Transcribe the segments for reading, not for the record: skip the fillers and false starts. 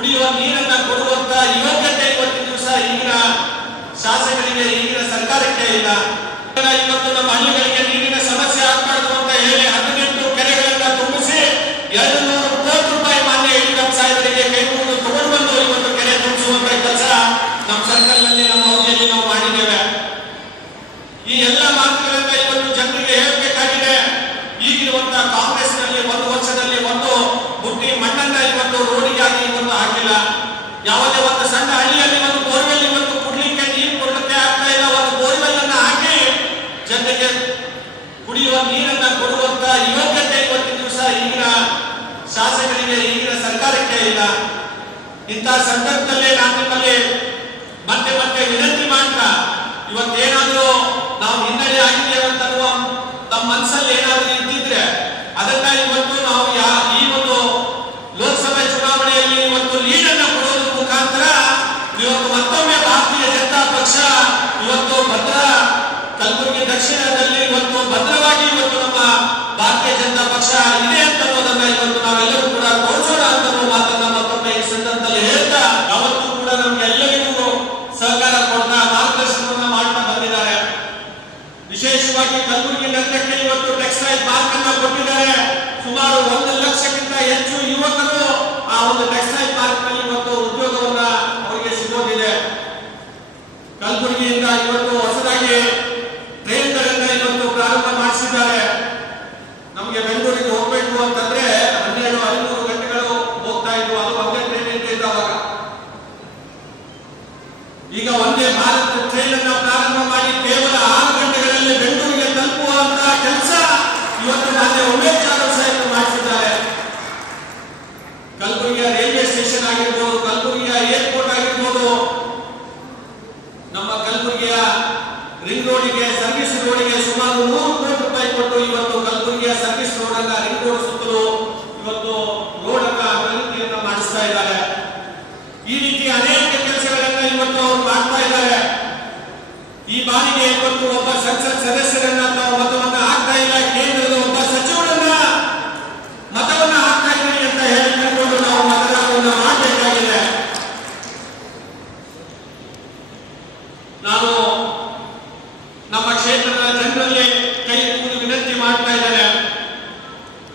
ಕುಡಿಯುವ ನೀರನ್ನ ಕೊಡುವಂತ ಯೋಗ್ಯತೆ ಇವತ್ತಿನ ದಿವಸ ಈಗಿನ ಶಾಸಕರಿಗೆ ಈಗಿನ ಸರ್ಕಾರಕ್ಕೆ ಇಲ್ಲ. ಇವತ್ತು ನಮ್ಮ ಹಳ್ಳಿಗಳಿಗೆ ನೀರಿನ ಸಮಸ್ಯೆ ಆಗ್ಬಾರ್ದು ಅಂತ ಹೇಳಿ 18 ಕೆರೆಗಳನ್ನ ತುಂಬಿಸಿ 200 ಕೋಟಿ ರೂಪಾಯಿ ಮಾನ್ಯ ಯಡಿಯೂರಪ್ಪ ಸಾಹೇಬರಿಗೆ ಕೈ ಮುಗಿದು ತಗೊಂಡು ಬಂದು ಇವತ್ತು ಕೆರೆ ತುಂಬಿಸುವಂತ ಕೆಲಸ ನಮ್ಮ ಸರ್ಕಲ್ನಲ್ಲಿ ನಮ್ಮ ಅವಧಿಯಲ್ಲಿ ನಾವು ಮಾಡಿದ್ದೇವೆ. ಈ ಎಲ್ಲ ಮಾತುಗಳನ್ನ ಇವತ್ತು ಜನರಿಗೆ ಹೇಳಬೇಕಾಗಿದೆ. ಈಗಿರುವಂತಹ ಕಾಂಗ್ರೆಸ್ನಲ್ಲಿ 1 ವರ್ಷದಲ್ಲಿ ಒಂದು ಬುಟ್ಟಿ ಮಣ್ಣನ್ನ ಇವತ್ತು ರೋಡಿಗಾಗಿ ಇವತ್ತು ಹಾಕಿಲ್ಲ. ಯಾವುದೇ ಒಂದು ಸಣ್ಣ ಹಳ್ಳಿಯಲ್ಲಿ ಒಂದು ಬೋರ್ವೆಲ್ ಇವತ್ತು ಕುಡ್ಲಿಕ್ಕೆ ನೀರು ಕೊಡಲಿಕ್ಕೆ ಆಗ್ತಾ ಇಲ್ಲ. ಒಂದು ಬೋರ್ವೆಲ್ ಅನ್ನ ಹಾಕಿ ಜನರಿಗೆ ಕುಡಿಯುವ ನೀರನ್ನ ಕೊಡುವಂತ ಯೋಗ್ಯತೆ ಇವತ್ತಿನ ದಿವಸ ಈಗಿನ ಶಾಸಕರಿಗೆ ಈಗಿನ ಸರ್ಕಾರಕ್ಕೆ ಇಲ್ಲ. ಇಂತಹ ಸಂದರ್ಭದಲ್ಲಿ ನಾನು ನಿಮ್ಮಲ್ಲಿ ಮತ್ತೆ ಮತ್ತೆ ವಿನಂತಿ ಮಾಡ್ತಾ ಇವತ್ತೇನಾದ್ರೂ ನಾವು ಹಿನ್ನಡೆ ಆಗಿದ್ದೇವೆ ಅಂತ ನಮ್ಮ ಮನಸ್ಸಲ್ಲಿ ಏನಾದ್ರೂ ಇದ್ದಿದ್ರೆ ಅದನ್ನ ಇವತ್ತು ನಾವು ಈ ಒಂದು ಲೋಕಸಭೆ ಚುನಾವಣೆಯಲ್ಲಿ ಇವತ್ತು ಲೀಡನ್ನ ಕೊಡೋದ್ರ ಮುಖಾಂತರ ಇವತ್ತು ಮತ್ತೊಮ್ಮೆ ಭಾರತೀಯ ಜನತಾ ಪಕ್ಷ ಇವತ್ತು ಕಲಬುರಗಿ ದಕ್ಷಿಣದಲ್ಲಿ ಇವತ್ತು ಭದ್ರವಾಗಿ ಇವತ್ತು ನಮ್ಮ ಭಾರತೀಯ ಜನತಾ ಪಕ್ಷ ಇದೆ ಅಂತ ಅನ್ನೋದನ್ನ ಇವತ್ತು ನಾವೆಲ್ಲರೂ ಕೂಡ ತೋರಿಸೋಣ ಅಂತ ಮಾತನ್ನ ಮತ್ತೊಮ್ಮೆ ಈ ಸಂದರ್ಭದಲ್ಲಿ ಹೇಳ್ತಾ ಯಾವತ್ತೂ ಕೂಡ ನಮ್ಗೆಲ್ಲರಿಗೂ ಸಹಕಾರ ಕೊಡ್ತಾ ಮಾರ್ಗದರ್ಶನವನ್ನ ಮಾಡ್ತಾ ಬಂದಿದ್ದಾರೆ. ವಿಶೇಷವಾಗಿ ಕಲಬುರಗಿ ನಗರಕ್ಕೆ ಇವತ್ತು ಟೆಕ್ಸ್ಟೈಲ್ ಪಾರ್ಕ್ ಅನ್ನ ಕೊಟ್ಟಿದ್ದಾರೆ. ಸುಮಾರು 1 ಲಕ್ಷಕ್ಕಿಂತ ಹೆಚ್ಚು ಯುವಕರು ಆ ಒಂದು ಟೆಕ್ಸ್ಟೈಲ್ ಪಾರ್ಕ್ ನಲ್ಲಿ ಇವತ್ತು ಉದ್ಯೋಗವನ್ನ ಅವರಿಗೆ ಸಿಗೋದಿದೆ. ಕಲಬುರಗಿಯಿಂದ ಇವತ್ತು ಹೊಸದಾಗಿ ಟ್ರೈನ್ಗಳನ್ನ ಇವತ್ತು ಪ್ರಾರಂಭ ಮಾಡಿಸಿದ್ದಾರೆ. ನಮಗೆ ಬೆಂಗಳೂರಿಗೆ ಹೋಗ್ಬೇಕು ಅಂತಂದ್ರೆ 12-13 ಗಂಟೆಗಳು ಹೋಗ್ತಾ ಇದ್ವು. ಅದು ಒಂದೇ ಟ್ರೈನ್ ಇರ್ತಿತ್ತು ಅವಾಗ. ಈಗ ಒಂದೇ ಭಾರತ್ ಟ್ರೈನ್ ಅನ್ನ ಪ್ರಾರಂಭ ಮಾಡಿ ಕೇವಲ 6 ಗಂಟೆಗಳಲ್ಲಿ ಬೆಂಗಳೂರಿಗೆ ತಲುಪುವಂತಹ ಕೆಲಸ ಇವತ್ತು ಮಾನ್ಯ ಉಮೇಶ್ ಜಾಧವ್ ಸಾಹೇಬರು ಮಾಡಿಸಿದ್ದಾರೆ. ಕಲಬುರಗಿಯ ರೈಲ್ವೆ ಸ್ಟೇಷನ್ ಆಗಿರ್ಬೋದು, ಕಲಬುರಗಿಯ ಏರ್ಪೋರ್ಟ್ ಆಗಿರ್ಬೋದು, ನಮ್ಮ ಕಲಬುರಗಿಯ ರಿಂಗ್ ರೋಡಿಗೆ ಸರ್ವಿಸ್ ರೋಡಿಗೆ ಸುಮಾರು 100 ಕೋಟಿ ರೂಪಾಯಿ ಕೊಟ್ಟು ಇವತ್ತು ಕಲಬುರಗಿಯ ಸರ್ವಿಸ್ ರೋಡ್ ಅನ್ನ ರಿಂಗ್ ರೋಡ್ ಸುತ್ತಲೂ ಇವತ್ತು ರೋಡ್ ಅನ್ನ ಅಭಿವೃದ್ಧಿಯನ್ನ ಮಾಡಿಸ್ತಾ ಇದ್ದಾರೆ. ಈ ರೀತಿ ಅನೇಕ ಕೆಲಸಗಳನ್ನ ಇವತ್ತು ಅವರು ಮಾಡ್ತಾ ಇದ್ದಾರೆ. ಈ ಬಾರಿಗೆ ಇವತ್ತು ಒಬ್ಬ ಸಂಸತ್ ಸದಸ್ಯರನ್ನ ನಾವು ಮತವನ್ನ ಹಾಕ್ತಾ ಇಲ್ಲ, ಕೇಂದ್ರದ ಒಬ್ಬ ಸಚಿವರನ್ನ ಮತವನ್ನ ಹಾಕ್ತಾ ಇದ್ದೀವಿ ಅಂತ ಹೇಳಿಕೊಂಡು ನಾವು ಮತದಾನವನ್ನ ಮಾಡಬೇಕಾಗಿದೆ. ನಾನು ನಮ್ಮ ಕ್ಷೇತ್ರದ ಜನರಲ್ಲಿ ಕೈ ಮುಗಿದು ವಿನಂತಿ ಮಾಡ್ತಾ ಇದ್ದೇನೆ.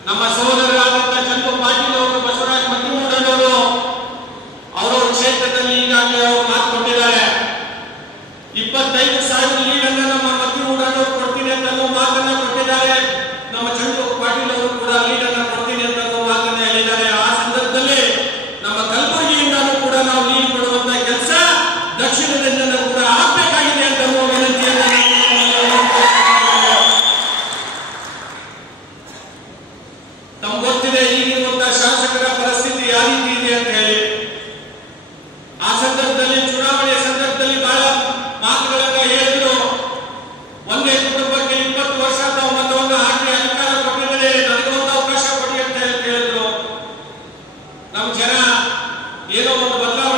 ನಮ್ಮ ಸಹೋದರರಾದಂತಹ ಚಂದ್ರು ಪಾಟೀಲ್ ಅವರು, ಬಸವರಾಜ್ ಮತ್ತಿಮೂಡನವರು ಅವರವ್ರ ಕ್ಷೇತ್ರದಲ್ಲಿ ಈಗಾಗಲೇ ಅವರು ಮಾತು ಕೊಟ್ಟಿದ್ದಾರೆ. 25,000 ಲೀಡನ್ನ ನಮ್ಮ ಮತ್ತಿಮೂಡನವರು ಕೊಡ್ತೀನಿ ಅಂತ ಮಾತನ್ನ ಕೊಟ್ಟಿದ್ದಾರೆ. ನಮ್ಮ ಚಂದ್ರು ಪಾಟೀಲ್ ಅವರು ಕೂಡ ಲೀಡನ್ನ ಕೊಡ್ತೀನಿ ಅಂತ ಮಾತನ್ನ ಹೇಳಿದ್ದಾರೆ. ಆ ಸಂದರ್ಭದಲ್ಲಿ ನಮ್ಮ ಕಲಬುರಗಿಯಿಂದಲೂ ಕೂಡ ನಾವು ಲೀಡ್ ಕೊಡುವಂತ ಕೆಲಸ ದಕ್ಷಿಣದಿಂದ ಕೂಡ ಆಗ್ಬೇಕಾಗಿದೆ ಅಂತ ವಿನಂತಿಯನ್ನು ತಮ್ಗೆ ಗೊತ್ತಿದೆ ಈಗಿರುವಂತಹ ಶಾಸಕರ ಪರಿಸ್ಥಿತಿ ಯಾವ ರೀತಿ ಇದೆ ಅಂತ ಹೇಳಿ. ಆ ಸಂದರ್ಭದಲ್ಲಿ ಚುನಾವಣೆ ಸಂದರ್ಭದಲ್ಲಿ ಬಹಳ ಮಾತುಗಳನ್ನ ಹೇಳಿದ್ರು. ಒಂದೇ ಕುಟುಂಬಕ್ಕೆ 20 ವರ್ಷ ತಾವು ಮತವನ್ನು ಹಾಕಿ ಅಧಿಕಾರ ಕೊಟ್ಟಿದ್ದಾರೆ, ನನಗೆ ಒಂದು ಅವಕಾಶ ಕೊಡಿ ಅಂತ ಹೇಳಿದ್ರು. ನಮ್ಮ ಜನ ಏನೋ ಒಂದು ಬದಲಾವಣೆ